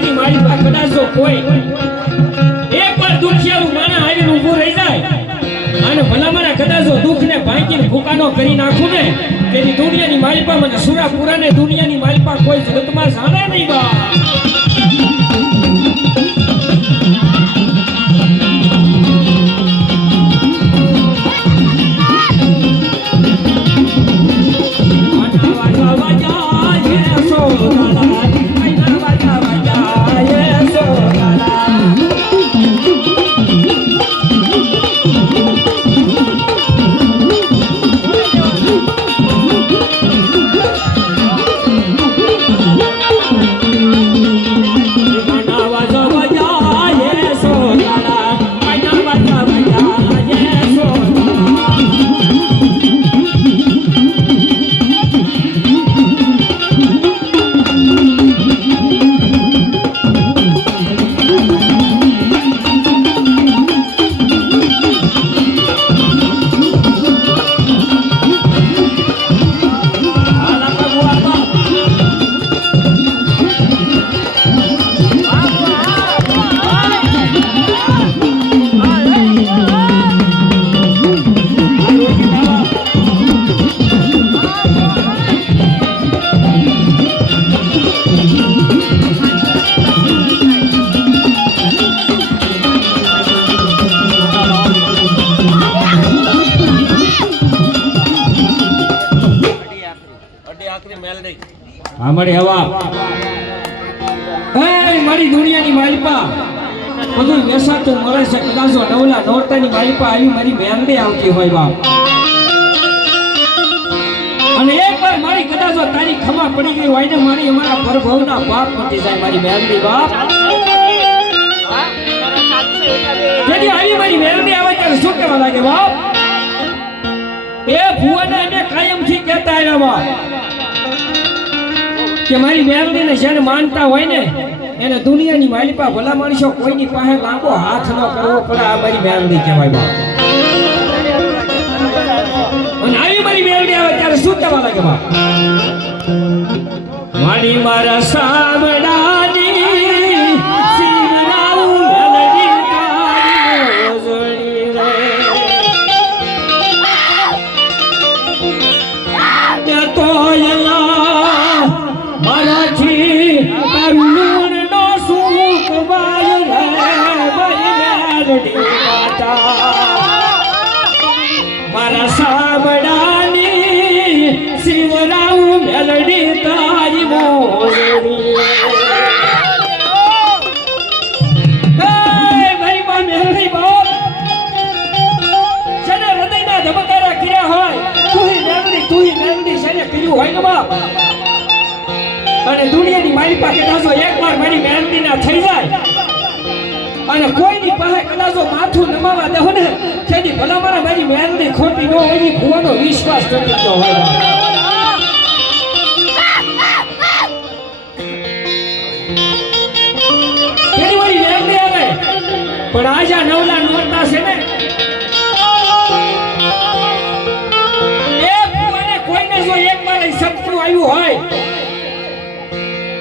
દુનિયાની મારી પાસે કદાચ જો કોઈ એક વાર દુખિયારું માણા આવીને ઊભું રહી જાય અને ભલામણા કદાચ જો દુઃખને ભાંગીને ભૂકાનો કરી નાખું ને તેની દુનિયાની માલિપા મને સુરાપુરાને દુનિયાની માલિપા કોઈ જગતમાં જાણે નહીં બા મારી હવા મારી દુનિયાની માલિપા બધું વેસાતું મળે છે કદાચ નવલા નોરતાની માલિપા આવી મારી મેંદે આવતી હોય બાપ અને એકવાર મારી કદાચ તારી ખમા પડી ગઈ હોય ને મારી અમારા પરભવના પાપ મટી જાય મારી મેંદી બાપ જેથી આવી મારી મેંદી આવે ત્યારે શું કહેવા લાગે બાપ એ ભુવાને અમે કાયમથી કહેતા આવ્યા બાપ કે મારી મેલડીને જેને માનતા હોય ને એને દુનિયાની માલિપા ભલા માણસો કોઈની પાસે લાંબો હાથ ન કરવો પડે આ મારી મેલડી કહેવાય બાપ અને આવી મારી મેલડી આવે ત્યારે શું થવા લાગે બાપ મારી મારા સાબડાની મારા સાબડાની શિવરાવ મેલડી તારી મોરડી મારી માં મેલડી બાપ જેને હૃદયના ધબકારા કર્યા હોય તું મેલડી જેને કર્યું હોય ને બાપ અને દુનિયાની મારી પાસે કદાચો એકવાર મારી મેલડી ના થઈ જાય અને કોઈની પાસે કદાચો માથું નમાવા દેહો ને તેની ભલા મારા મારી મેલડી ખોટી ન હોય એની ભુવાનો વિશ્વાસ તૂટી ગયો હોય તેની મારી મેલડી આવે પણ આજે નવલા નોરતા છે ને એ ભુવાને કોઈને જો એકવાર સપનું આવ્યું હોય